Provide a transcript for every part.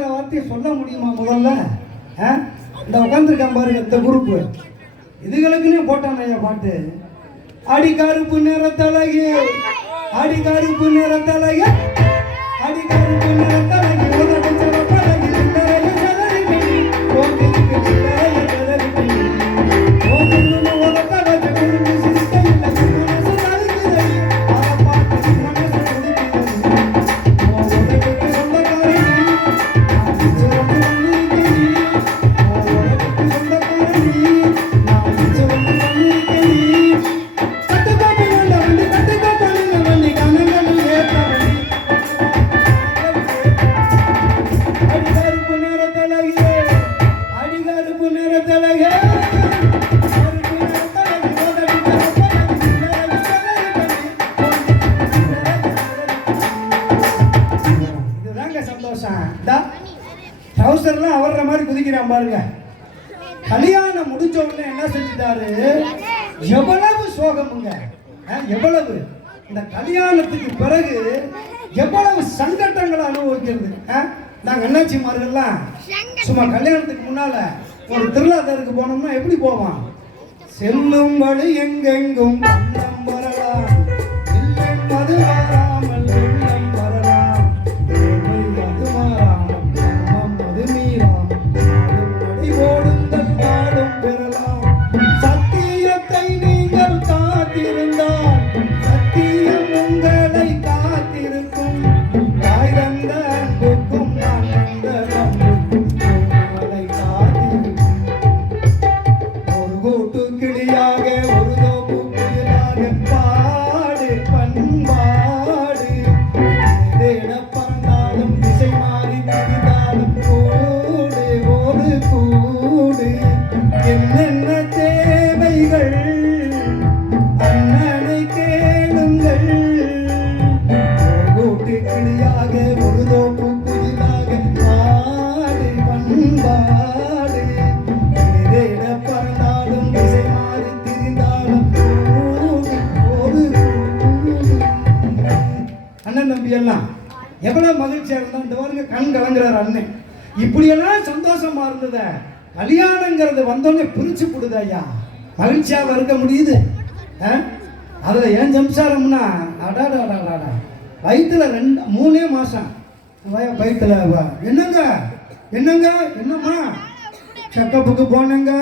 பேசுகிற வார்த்தையை சொல்ல முடியுமா முதல்ல? இந்த உட்காந்துருக்கான் பாருங்க இந்த குரூப்பு, இதுகளுக்குன்னே போட்டான் ஐயா பாட்டு. அடி கருப்பு நிறத்தழகு, அடி கருப்பு நிறத்தழகு, அடி கருப்பு நிறத்தழகு, உதடு சிவப்பழகு, சிந்தரைய சதறிக்கணி, ஓங்குதுக்கு சிந்தரைய சதறிக்கணி, ஓங்குதுன்னு உதட்டழகு, குறும்பு சிரிக்கையில் மனசு தவிக்குதடி, அதை பார்த்து மனசு துடிக்குதடி, ஓ உதட்டுக்கு சொந்தக்காரடி, நான் சிறந்து வந்திருக்கேன், ஓ உதட்டுக்கு சொந்தக்காரடி, நான் சிறந்து வந்திருக்கேன். ட்ரௌசர்லாம் அவர்ற மாதிரி குதிக்கிறான் பாருங்க. கல்யாணம் முடிச்ச உடனே என்ன செஞ்சுட்டாரு? எவ்வளவு சோகமுங்க, எவ்வளவு இந்த கல்யாணத்துக்கு பிறகு எவ்வளவு சங்கடங்களை அனுபவிக்கிறது. நாங்கள் அண்ணாச்சிமார்கள்லாம் சும்மா கல்யாணத்துக்கு முன்னால ஒரு திருவிழாத்தருக்கு போனோம்னா எப்படி போவான்? செல்லும் வழி எங்கெங்கும் வண்ணம் வரலாம், இல்லை மது மாறாமல் வெள்ளம் வரலாம், மது மாறாமல் மர்மம் மது மீறாமல் நடை ஓடுங்கள் நாடும் பெறலாம். சத்தியத்தை நீங்கள் காத்திருந்தால் சத்தியம் உங்களை காத்திருக்கும். தாய் தந்த அன்புக்கும் நான் தந்த அன்புக்கும் உங்களை காத்திருக்கும். ஒரு கூட்டு கிளியாக ஒரு தோப்பு குயிலாக பாடு பண்பாடு. தேட பறந்தாலும் திசை மாறி திரிந்தாலும் கூடு ஒரு கூடு. என்னென்ன தேவைகள் அண்ணனை கேளுங்கள். ஒரு கூட்டு கிளியாக ஒரு தோப்பு குயிலாக பாடு பண்பாடு. தேட பறந்தாலும் திசை மாறி திரிந்தாலும் கூடு ஒரு கூடு. அண்ணன் தம்பி எல்லாம் எவ்வளவு மகிழ்ச்சியா இருந்தா இந்த பாருங்க, கண் கலங்குறாரு அண்ணன். இப்படியெல்லாம் சந்தோஷமா இருந்தத கல்யாணங்கிறது வந்தோடனே பிரிச்சு கொடுது ஐயா. மகிழ்ச்சியாக இருக்க முடியுது. அதுல ஏன் சம்சாரம்னா அடாடாடாடா வயிற்றுல 3 மாசம் வயிற்றுல என்னங்க என்னங்க என்னம்மா செக்கப்புக்கு போனங்க,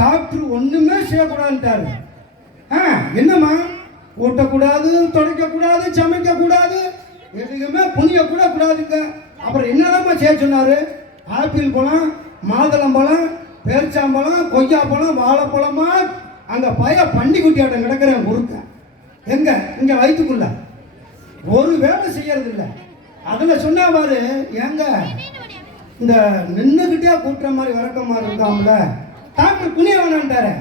டாக்டர் ஒண்ணுமே செய்யக்கூடாதுட்டாரு. என்னம்மா ஊட்டக்கூடாது, துடைக்கக்கூடாது, சமைக்கக்கூடாது, எதுக்குமே புனிய கூட கூடாதுங்க. அப்புறம் என்னதாம்மா செய்ய சொன்னாரு? ஆப்பிள் பழம், மாதுளம்பழம், பேரிச்சாம்பழம், கொய்யாப்பழம், வாழைப்பழமா அங்க பன்னி குட்டியாட்டம் கிடக்கிறேன் குறுக்க. எங்க இங்க வயிற்றுக்குள்ள ஒரு வேலை செய்யறது இல்லை. அதுல சொன்னா பாரு, ஏங்க இந்த நின்றுகிட்டே கூட்டுற மாதிரி வரக்க மாதிரி இருக்காமல டாக்டர் புனிய வேணான்ட்டாரு.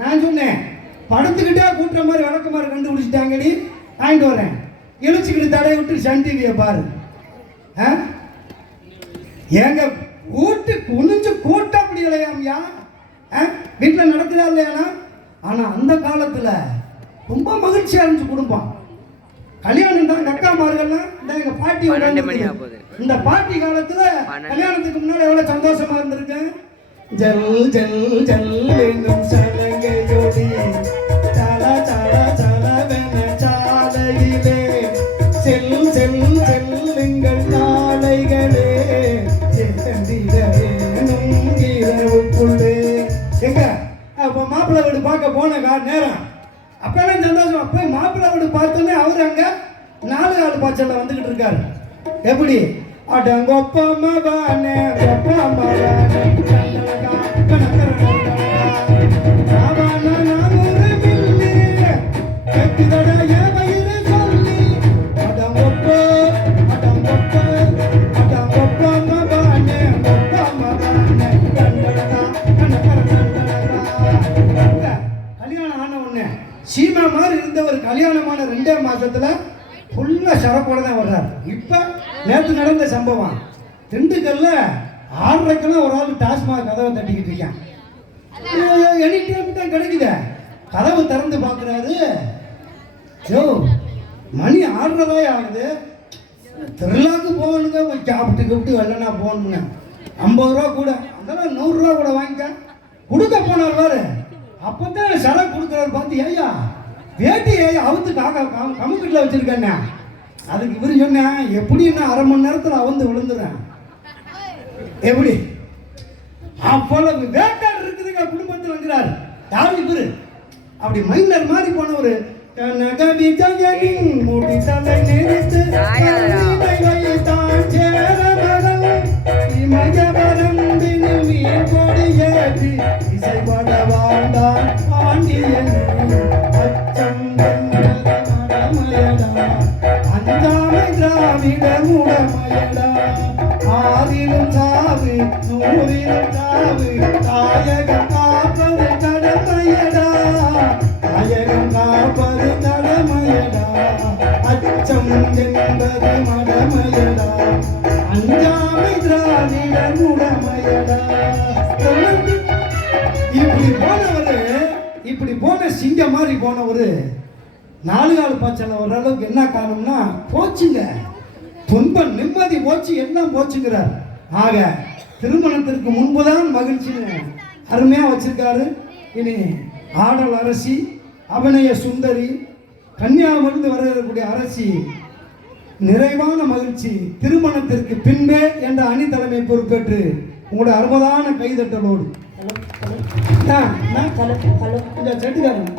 நான் சொன்னேன் படுத்துக்கிட்டே கூட்டுற மாதிரி வழக்க மாதிரி கண்டுபிடிச்சிட்டாங்கடி, வாங்கிட்டு வரேன். இழுச்சிக்கிட்டு தடை விட்டு சன் டிவியை பாரு. ஏங்க கூட்டு குனிஞ்சு கூட்ட முடியலையாம்யா. வீட்டில் நடக்குதா இல்லையானா? ஆனா அந்த காலத்துல ரொம்ப மகிழ்ச்சியா இருந்துச்சு குடும்பம். கல்யாணம் தான் அக்காமார்கள்லாம் எங்க பாட்டி இந்த பாட்டி காலத்துல கல்யாணத்துக்கு முன்னாடி எவ்வளவு சந்தோஷமா இருந்திருக்கேன். ஜல் ஜல் ஜல் எங்கும் சலங்கையோடி சல சல சலவென சாலையிலே செல் செல் செல்லுங்கள் நாளைகளே செந்திடவேனும் இரவுக்குள்ளே. எங்க அப்ப மாப்பிள்ளை வீடு பார்க்க போன நேரம் அப்பெல்லாம் சந்தோஷம். அப்ப மாப்பிள்ளை வீடு பார்த்தோன்னே அவரு அங்க 4 ஆள் பாய்ச்சல்ல வந்துகிட்டு இருக்காரு. எப்படி அடங்கொப்பமா வானே கொப்பமா வானே கல்யாணம் ஆன உடனே சீமா மாதிரி இருந்தவர் கல்யாணமான 2 மாசத்துல ஃபுல்லா சரப்போட தான் வர்றாரு. இப்ப நேற்று நடந்த சம்பவம் திண்டுக்கல்ல 6:30க்கெல்லாம் ஒரு ஆள் டாஸ்மாக் கதவை தட்டிக்கிட்டு இருக்கான். எனி டைம் தான் கிடைக்குது. கதவு திறந்து பார்க்குறாரு, யோ மணி 6:30 ஆகுது, திருவிழாக்கு போகணுங்க, போய் சாப்பிட்டு கூப்பிட்டு வரலன்னா போகணுங்க. 50 ரூபா கூட, அதெல்லாம் 100 ரூபா கூட வாங்கிக்க கொடுக்க போனார் பாரு. அப்பதான் சரக்கு கொடுக்குறாரு பார்த்து, ஐயா வேட்டி அவுத்து காக்கா கமுக்கிட்டில் வச்சிருக்கேண்ணே. அதுக்கு இவர் சொன்னேன், எப்படின்னா 1/2 மணி நேரத்தில் அவுந்து விழுந்துறேன். எப்படி அவ்வளவு வேட்டாடு இருக்குதுங்க குடும்பத்தில் வந்துறாரு. யாரு இவரு? அப்படி மைனர் மாதிரி போனவரு. கனகவி ஜகனின் முடிதலை நிறுத்து கொடியேற்றி இசைப்பட வாழ்ந்தான் பாண்டியன். அச்சம் மடமயடா, அஞ்சாமை திராவிட முடமயடா. ஆறிலும் சாவு, 100லும் சாவு, தாயகம் காப்பது கடமையடா, தாயகம் காப்பது கடமையடா. அச்சம் என்பது மடமையடா, அஞ்சாமை திராவிட முடமையடா. இப்படி போன சிங்க மாதிரி போனவரு 4 கால் பாய்ச்சல் வர்ற அளவுக்கு என்ன காரணம்னா போச்சுங்க. துன்பம் நிம்மதி போச்சு, எல்லாம் போச்சுங்கிறார். ஆக திருமணத்திற்கு முன்புதான் மகிழ்ச்சின்னு அருமையா வச்சிருக்காரு. இனி ஆடல் அரசி, அபிநய சுந்தரி, கன்னியாகுமரிந்து வரக்கூடிய அரசி, நிறைவான மகிழ்ச்சி திருமணத்திற்கு பின்பே என்ற அணி தலைமை பொறுப்பேற்று உங்களுடைய அருமையான கைதட்டலோடு செட்டுக்காரன்